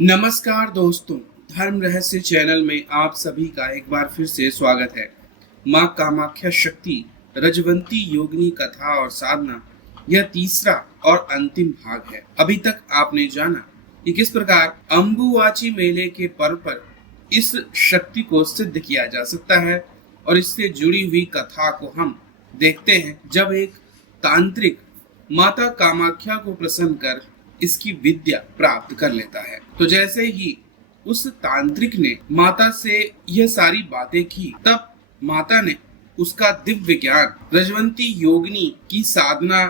नमस्कार दोस्तों, धर्म रहस्य चैनल में आप सभी का एक बार फिर से स्वागत है। माँ कामाख्या शक्ति रजवंती योगिनी कथा और साधना यह तीसरा और अंतिम भाग है। अभी तक आपने जाना कि किस प्रकार अंबुवाची मेले के पर्व पर इस शक्ति को सिद्ध किया जा सकता है और इससे जुड़ी हुई कथा को हम देखते हैं जब एक तांत्रिक माता कामाख्या को प्रसन्न कर इसकी विद्या प्राप्त कर लेता है। तो जैसे ही उस तांत्रिक ने माता से यह सारी बातें की, तब माता ने उसका दिव्य ज्ञान रजवंती योगिनी की साधना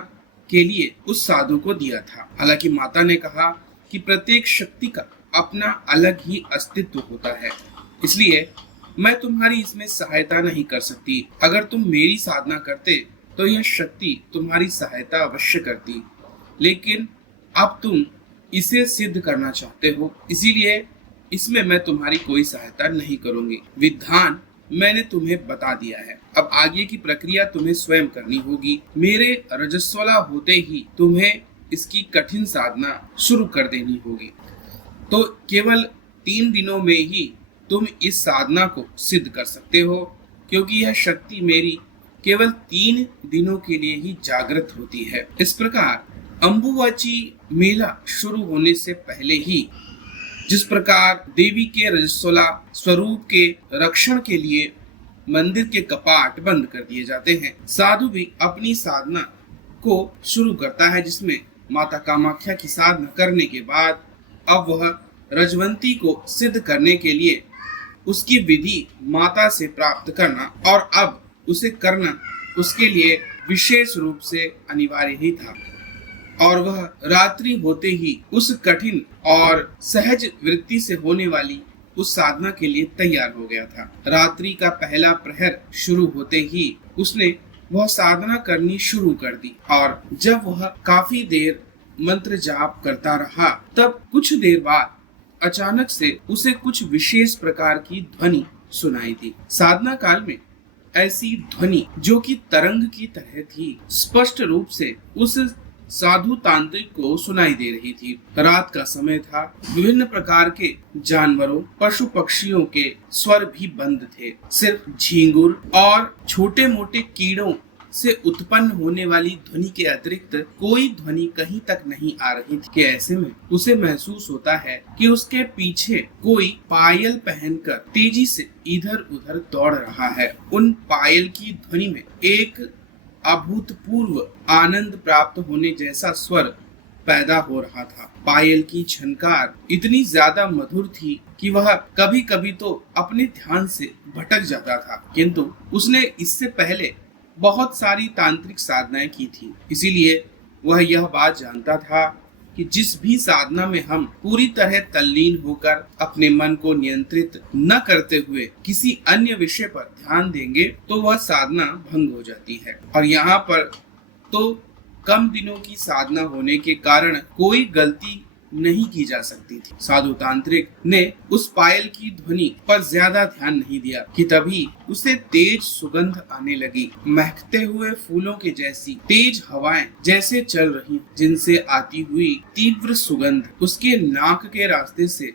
के लिए उस साधु को दिया था। हालांकि माता ने कहा कि प्रत्येक शक्ति का अपना अलग ही अस्तित्व होता है, इसलिए मैं तुम्हारी इसमें सहायता नहीं कर सकती। अगर तुम मेरी साधना करते तो यह शक्ति तुम्हारी सहायता अवश्य करती, लेकिन अब तुम इसे सिद्ध करना चाहते हो, इसीलिए इसमें मैं तुम्हारी कोई सहायता नहीं करूंगी। विधान मैंने तुम्हें बता दिया है, अब आगे की प्रक्रिया तुम्हें स्वयं करनी होगी। मेरे रजस्वला होते ही तुम्हें इसकी कठिन साधना शुरू कर देनी होगी। तो केवल 3 दिनों में ही तुम इस साधना को सिद्ध कर सकते हो, क्योंकि यह शक्ति मेरी केवल 3 दिनों के लिए ही जागृत होती है। इस प्रकार अंबुवाची मेला शुरू होने से पहले ही जिस प्रकार देवी के रजस्वला स्वरूप के रक्षण के लिए मंदिर के कपाट बंद कर दिए जाते हैं, साधु भी अपनी साधना को शुरू करता है, जिसमें माता कामाख्या की साधना करने के बाद अब वह रजवंती को सिद्ध करने के लिए उसकी विधि माता से प्राप्त करना और अब उसे करना उसके लिए विशेष रूप से अनिवार्य ही था। और वह रात्रि होते ही उस कठिन और सहज वृत्ति से होने वाली उस साधना के लिए तैयार हो गया था। रात्रि का पहला प्रहर शुरू होते ही उसने वह साधना करनी शुरू कर दी, और जब वह काफी देर मंत्र जाप करता रहा, तब कुछ देर बाद अचानक से उसे कुछ विशेष प्रकार की ध्वनि सुनाई दी। साधना काल में ऐसी ध्वनि जो कि तरंग की तरह थी, स्पष्ट रूप से उस साधु तांत्रिक को सुनाई दे रही थी। रात का समय था, विभिन्न प्रकार के जानवरों पशु पक्षियों के स्वर भी बंद थे। सिर्फ झींगुर और छोटे मोटे कीड़ों से उत्पन्न होने वाली ध्वनि के अतिरिक्त कोई ध्वनि कहीं तक नहीं आ रही थी। कि ऐसे में उसे महसूस होता है कि उसके पीछे कोई पायल पहनकर तेजी से इधर उधर दौड़ रहा है। उन पायल की ध्वनि में एक अभूतपूर्व आनंद प्राप्त होने जैसा स्वर पैदा हो रहा था। पायल की झनकार इतनी ज्यादा मधुर थी कि वह कभी कभी तो अपने ध्यान से भटक जाता था, किंतु उसने इससे पहले बहुत सारी तांत्रिक साधनाएं की थी, इसीलिए वह यह बात जानता था कि जिस भी साधना में हम पूरी तरह तल्लीन होकर अपने मन को नियंत्रित न करते हुए किसी अन्य विषय पर ध्यान देंगे तो वह साधना भंग हो जाती है। और यहाँ पर तो कम दिनों की साधना होने के कारण कोई गलती नहीं की जा सकती थी। साधु तांत्रिक ने उस पायल की ध्वनि पर ज्यादा ध्यान नहीं दिया कि तभी उसे तेज सुगंध आने लगी। महकते हुए फूलों के जैसी तेज हवाएं जैसे चल रही, जिनसे आती हुई तीव्र सुगंध उसके नाक के रास्ते से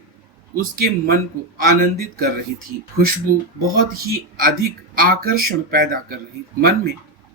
उसके मन को आनंदित कर रही थी। खुशबू बहुत ही अधिक आकर्षण पैदा कर रही। मन में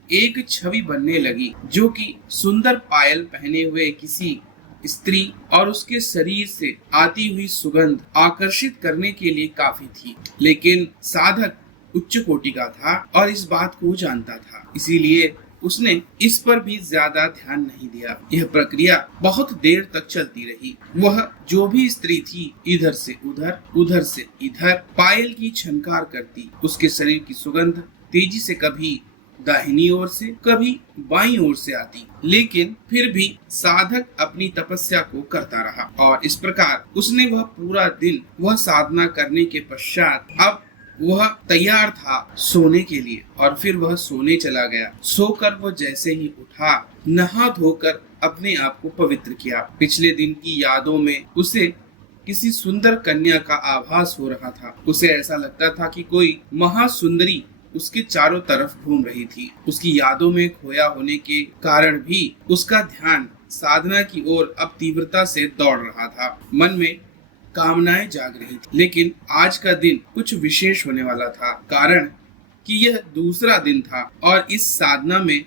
एक छवि बनने लगी जो कि सुंदर पायल पहने हुए किसी स्त्री और उसके शरीर से आती हुई सुगंध आकर्षित करने के लिए काफी थी। लेकिन साधक उच्च कोटि का था और इस बात को जानता था, इसीलिए उसने इस पर भी ज्यादा ध्यान नहीं दिया। यह प्रक्रिया बहुत देर तक चलती रही। वह जो भी स्त्री थी इधर से उधर, उधर से इधर पायल की झनकार करती। उसके शरीर की सुगंध तेजी से कभी दाहिनी ओर से कभी बाईं ओर से आती, लेकिन फिर भी साधक अपनी तपस्या को करता रहा। और इस प्रकार उसने वह पूरा दिन वह साधना करने के पश्चात अब वह तैयार था सोने के लिए, और फिर वह सोने चला गया। सोकर वह जैसे ही उठा, नहा धोकर अपने आप को पवित्र किया। पिछले दिन की यादों में उसे किसी सुंदर कन्या का आभास हो रहा था। उसे ऐसा लगता था कि कोई महासुंदरी उसके चारों तरफ घूम रही थी। उसकी यादों में खोया होने के कारण भी उसका ध्यान साधना की ओर अब तीव्रता से दौड़ रहा था। मन में कामनाएं जाग रही थी। लेकिन आज का दिन कुछ विशेष होने वाला था, कारण कि यह दूसरा दिन था और इस साधना में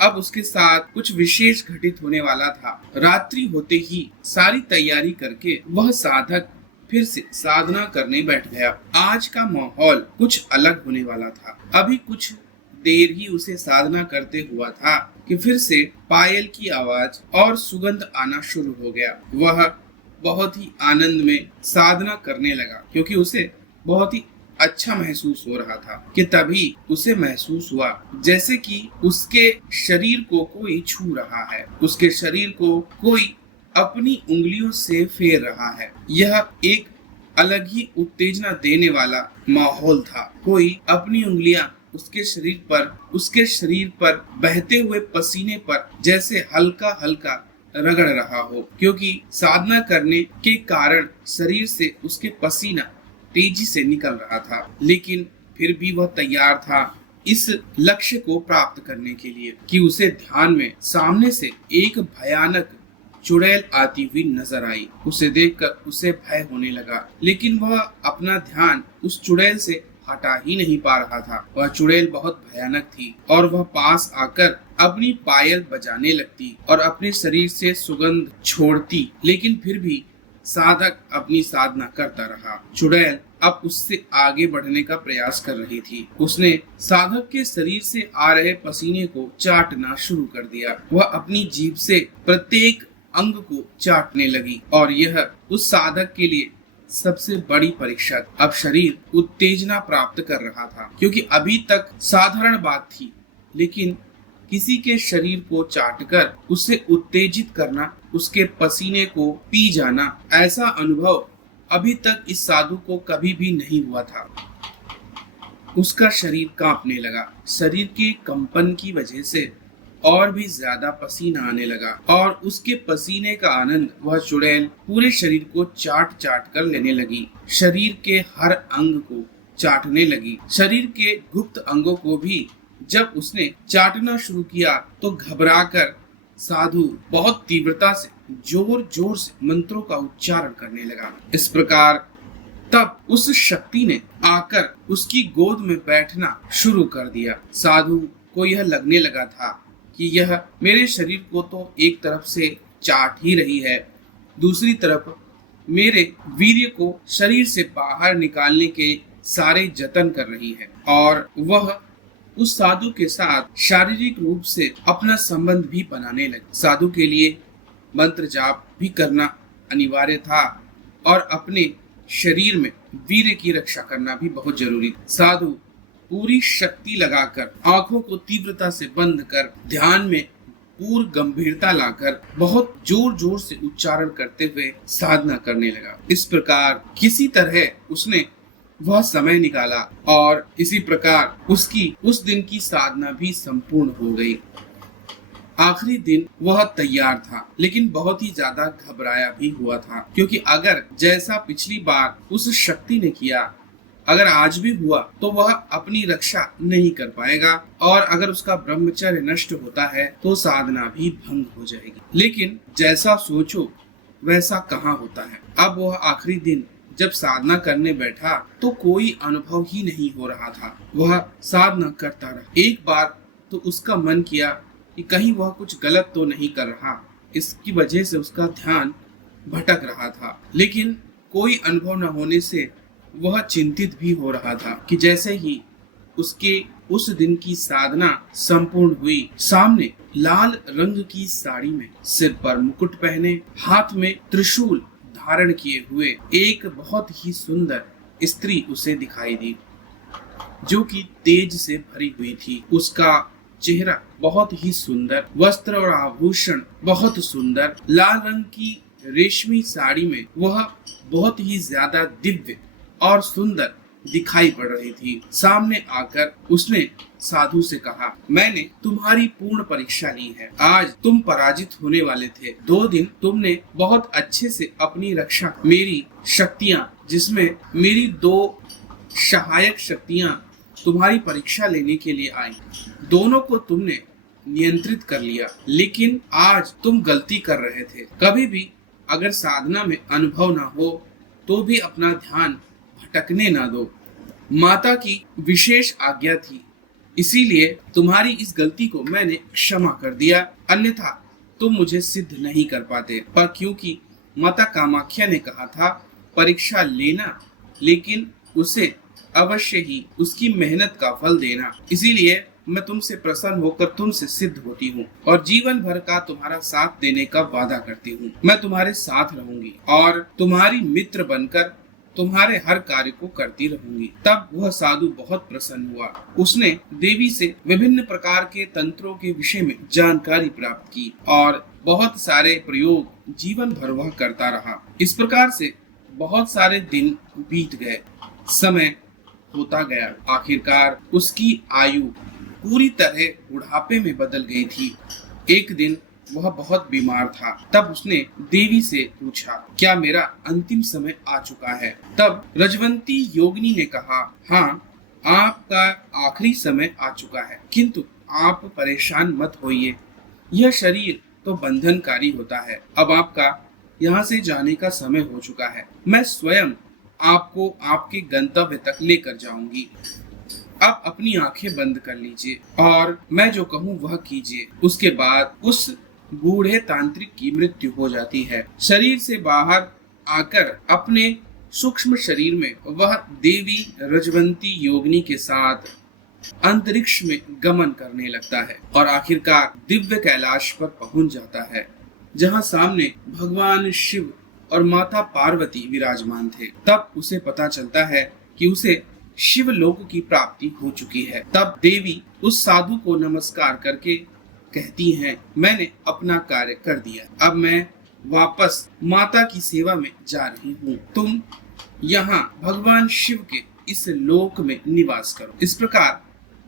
अब उसके साथ कुछ विशेष घटित होने वाला था। रात्रि होते ही सारी तैयारी करके वह साधक फिर से साधना करने बैठ गया। आज का माहौल कुछ अलग होने वाला था। अभी कुछ देर ही उसे साधना करते हुआ था कि फिर से पायल की आवाज और सुगंध आना शुरू हो गया। वह बहुत ही आनंद में साधना करने लगा, क्योंकि उसे बहुत ही अच्छा महसूस हो रहा था कि तभी उसे महसूस हुआ जैसे कि उसके शरीर को कोई छू रहा है, उसके शरीर को कोई अपनी उंगलियों से फेर रहा है। यह एक अलग ही उत्तेजना देने वाला माहौल था। कोई अपनी उंगलियां उसके शरीर पर बहते हुए पसीने पर जैसे हल्का हल्का रगड़ रहा हो, क्योंकि साधना करने के कारण शरीर से उसके पसीना तेजी से निकल रहा था। लेकिन फिर भी वह तैयार था इस लक्ष्य को प्राप्त करने के लिए कि उसे ध्यान में सामने से एक भयानक चुड़ैल आती हुई नजर आई। उसे देखकर उसे भय होने लगा, लेकिन वह अपना ध्यान उस चुड़ैल से हटा ही नहीं पा रहा था। वह चुड़ैल बहुत भयानक थी और वह पास आकर अपनी पायल बजाने लगती और अपने शरीर से सुगंध छोड़ती, लेकिन फिर भी साधक अपनी साधना करता रहा। चुड़ैल अब उससे आगे बढ़ने का प्रयास कर रही थी। उसने साधक के शरीर से आ रहे पसीने को चाटना शुरू कर दिया। वह अपनी जीभ से प्रत्येक अंग को चाटने लगी और यह उस साधक के लिए सबसे बड़ी परीक्षा। अब शरीर उत्तेजना प्राप्त कर रहा था, क्योंकि अभी तक साधारण बात थी, लेकिन किसी के शरीर को चाटकर उसे उत्तेजित करना, उसके पसीने को पी जाना, ऐसा अनुभव अभी तक इस साधु को कभी भी नहीं हुआ था। उसका शरीर कांपने लगा। शरीर के कंपन की वजह से और भी ज्यादा पसीना आने लगा और उसके पसीने का आनंद वह चुड़ैल पूरे शरीर को चाट चाट कर लेने लगी। शरीर के हर अंग को चाटने लगी। शरीर के गुप्त अंगों को भी जब उसने चाटना शुरू किया तो घबराकर साधु बहुत तीव्रता से जोर जोर से मंत्रों का उच्चारण करने लगा। इस प्रकार तब उस शक्ति ने आकर उसकी गोद में बैठना शुरू कर दिया। साधु को यह लगने लगा था कि यह मेरे शरीर को तो एक तरफ से चाट ही रही है, दूसरी तरफ मेरे वीर्य को शरीर से बाहर निकालने के सारे जतन कर रही है। और वह उस साधु के साथ शारीरिक रूप से अपना संबंध भी बनाने लगे। साधु के लिए मंत्र जाप भी करना अनिवार्य था और अपने शरीर में वीर्य की रक्षा करना भी बहुत जरूरी था। साधु पूरी शक्ति लगाकर आंखों को तीव्रता से बंद कर ध्यान में पूर्ण गंभीरता लाकर बहुत जोर जोर से उच्चारण करते हुए साधना करने लगा। इस प्रकार किसी तरह उसने वह समय निकाला और इसी प्रकार उसकी उस दिन की साधना भी संपूर्ण हो गई। आखिरी दिन वह तैयार था, लेकिन बहुत ही ज्यादा घबराया भी हुआ था, क्योंकि अगर जैसा पिछली बार उस शक्ति ने किया, अगर आज भी हुआ तो वह अपनी रक्षा नहीं कर पाएगा और अगर उसका ब्रह्मचर्य नष्ट होता है तो साधना भी भंग हो जाएगी। लेकिन जैसा सोचो वैसा कहाँ होता है। अब वह आखिरी दिन जब साधना करने बैठा तो कोई अनुभव ही नहीं हो रहा था। वह साधना करता रहा। एक बार तो उसका मन किया कि कहीं वह कुछ गलत तो नहीं कर रहा, इसकी वजह से उसका ध्यान भटक रहा था। लेकिन कोई अनुभव न होने से वह चिंतित भी हो रहा था कि जैसे ही उसके उस दिन की साधना संपूर्ण हुई, सामने लाल रंग की साड़ी में, सिर पर मुकुट पहने, हाथ में त्रिशूल धारण किए हुए एक बहुत ही सुंदर स्त्री उसे दिखाई दी, जो कि तेज से भरी हुई थी। उसका चेहरा बहुत ही सुंदर, वस्त्र और आभूषण बहुत सुंदर, लाल रंग की रेशमी साड़ी में वह बहुत ही ज्यादा दिव्य और सुंदर दिखाई पड़ रही थी। सामने आकर उसने साधु से कहा, मैंने तुम्हारी पूर्ण परीक्षा ली है। आज तुम पराजित होने वाले थे। 2 दिन तुमने बहुत अच्छे से अपनी रक्षा, मेरी शक्तियां, जिसमें मेरी 2 सहायक शक्तियां तुम्हारी परीक्षा लेने के लिए आई, दोनों को तुमने नियंत्रित कर लिया। लेकिन आज तुम गलती कर रहे थे। कभी भी अगर साधना में अनुभव ना हो तो भी अपना ध्यान भटकने ना दो। माता की विशेष आज्ञा थी, इसीलिए तुम्हारी इस गलती को मैंने क्षमा कर दिया, अन्यथा तुम मुझे सिद्ध नहीं कर पाते। पर क्योंकि माता कामाख्या ने कहा था परीक्षा लेना, लेकिन उसे अवश्य ही उसकी मेहनत का फल देना, इसीलिए मैं तुमसे प्रसन्न होकर तुमसे सिद्ध होती हूँ और जीवन भर का तुम्हारा साथ देने का वादा करती हूँ। मैं तुम्हारे साथ रहूंगी और तुम्हारी मित्र बनकर तुम्हारे हर कार्य को करती रहूंगी। तब वह साधु बहुत प्रसन्न हुआ। उसने देवी से विभिन्न प्रकार के तंत्रों के विषय में जानकारी प्राप्त की और बहुत सारे प्रयोग जीवन भर वह करता रहा। इस प्रकार से बहुत सारे दिन बीत गए, समय होता गया। आखिरकार उसकी आयु पूरी तरह बुढ़ापे में बदल गई थी। एक दिन वह बहुत बीमार था। तब उसने देवी से पूछा, क्या मेरा अंतिम समय आ चुका है? तब रजवंती योगिनी ने कहा, हाँ, आपका आखिरी समय आ चुका है, किंतु आप परेशान मत होइए। यह शरीर तो बंधनकारी होता है। अब आपका यहाँ से जाने का समय हो चुका है। मैं स्वयं आपको आपके गंतव्य तक लेकर जाऊंगी। आप अपनी आंखें बंद कर लीजिए और मैं जो कहूँ वह कीजिए। उसके बाद उस बूढ़े तांत्रिक की मृत्यु हो जाती है। शरीर से बाहर आकर अपने सूक्ष्म शरीर में वह देवी रजवंती योगिनी के साथ अंतरिक्ष में गमन करने लगता है और आखिरकार दिव्य कैलाश पर पहुंच जाता है, जहां सामने भगवान शिव और माता पार्वती विराजमान थे। तब उसे पता चलता है कि उसे शिवलोक की प्राप्ति हो चुकी है। तब देवी उस साधु को नमस्कार करके कहती हैं, मैंने अपना कार्य कर दिया, अब मैं वापस माता की सेवा में जा रही हूँ। तुम यहाँ भगवान शिव के इस लोक में निवास करो। इस प्रकार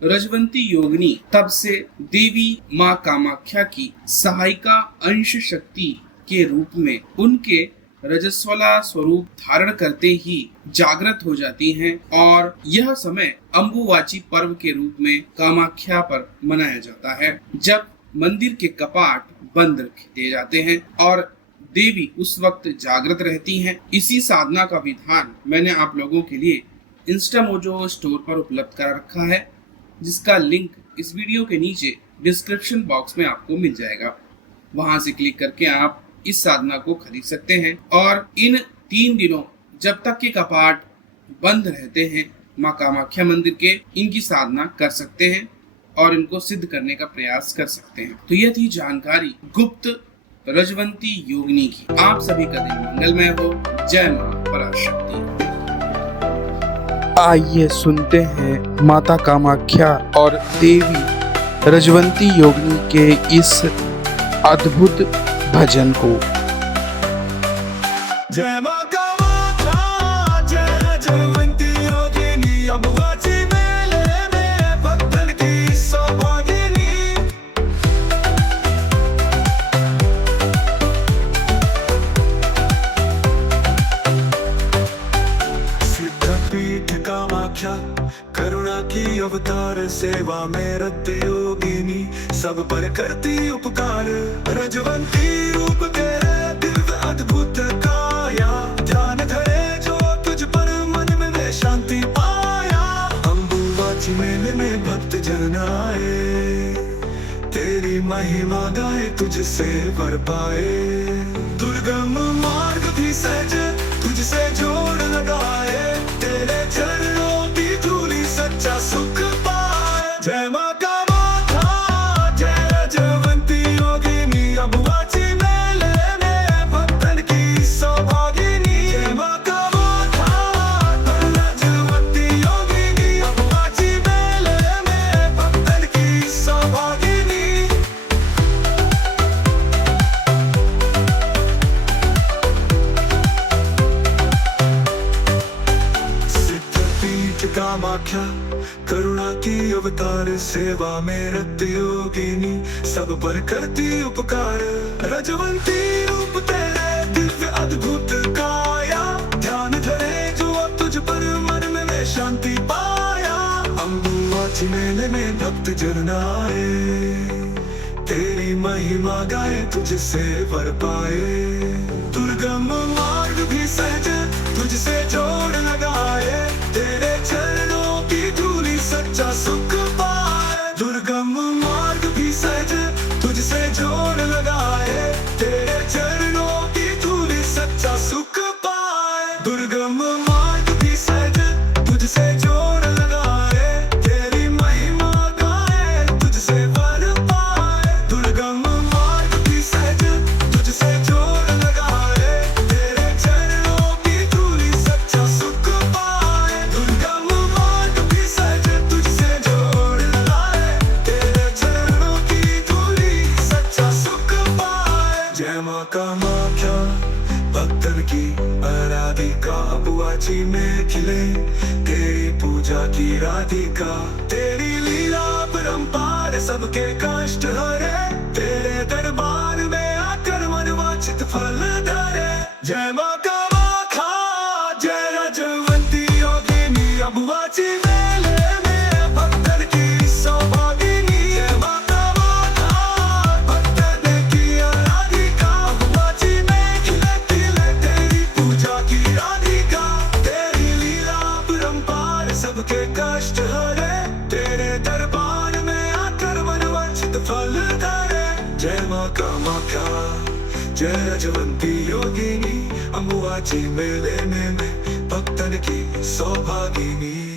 रजवंती योगिनी तब से देवी माँ कामाख्या की सहायिका अंश शक्ति के रूप में उनके रजस्वला स्वरूप धारण करते ही जागृत हो जाती हैं और यह समय अम्बुवाची पर्व के रूप में कामाख्या पर मनाया जाता है, जब मंदिर के कपाट बंद किए जाते हैं और देवी उस वक्त जागृत रहती हैं। इसी साधना का विधान मैंने आप लोगों के लिए इंस्टामोजो स्टोर पर उपलब्ध करा रखा है, जिसका लिंक इस वीडियो के नीचे डिस्क्रिप्शन बॉक्स में आपको मिल जाएगा। वहां से क्लिक करके आप इस साधना को खरीद सकते हैं और इन 3 दिनों जब तक के कपाट बंद रहते हैं माँ कामाख्या मंदिर के, इनकी साधना कर सकते हैं और इनको सिद्ध करने का प्रयास कर सकते हैं। तो यह थी जानकारी गुप्त रजवंती योगिनी की। आप सभी का दिन मंगलमय हो। जय मां पराशक्ति। आइए सुनते हैं माता कामाख्या और देवी रजवंती योगिनी के इस अद्भुत भजन को। जय मां कामाख्या, जय रजवंती योगिनी, अम्बुवाची मेले में भक्तन की सौभागिनी। सिद्धपीठ कामाख्या, करुणा की अवतार, सेवा में रत योगिनी, सब पर करती उपकार। रजवंती रूप तेरे दिव्य अद्भुत काया, ध्यान धरे जो तुझ पर मन में शांति पाया। अम्बुवाची मेले में भक्त जन आए, तेरी महिमा गाए तुझसे वर पाए। दुर्गम मार्ग भी सहज तुझसे जोड़ लगाए, तेरे चरणों की धूली सच्चा सुख पाए। जय मां कामाख्या, जय रजवंती योगिनी, अम्बुवाची मेले में भक्तन की सौभागिनी। जय मां कामाख्या, रजवंती योगिनी, अम्बुवाची मेले में भक्तन की सौभागिनी। सिद्धपीठ कामाख्या, करुणा की अवतार, सेवा में रत योगिनी, सब पर करती उपकार। रजवंती रूप तेरे दिव्य अद्भुत काया, ध्यान धरे जो तुझ पर मन में शांति पाया। अम्बुवाची मेले में भक्त जन आए, तेरी महिमा गाए तुझसे वर पाए। दुर्गम मार्ग भी सहज जय माँ कामाख्या भक्तन की आराधिका बुआची में खिले तेरी पूजा की राधिका तेरी लीला परंपार सबके कष्ट हरे तेरे दरबार में आकर मनवांछित फल धरे जय माँ कामाख्या जय रजवंती योगिनी अबुआची मेले में भक्तन की सौभागिनी जय माँ कामाख्या भक्तन की आराधिका अबुआची में खिले खिले तेरी पूजा की राधिका तेरी लीला परंपार सबके कष्ट हरे तेरे दरबार में आकर मनवांछित फल धरे जय माँ कामाख्या जय रजवंती योगिनी अम्बुआची मेले में भक्तन की सौभागिनी।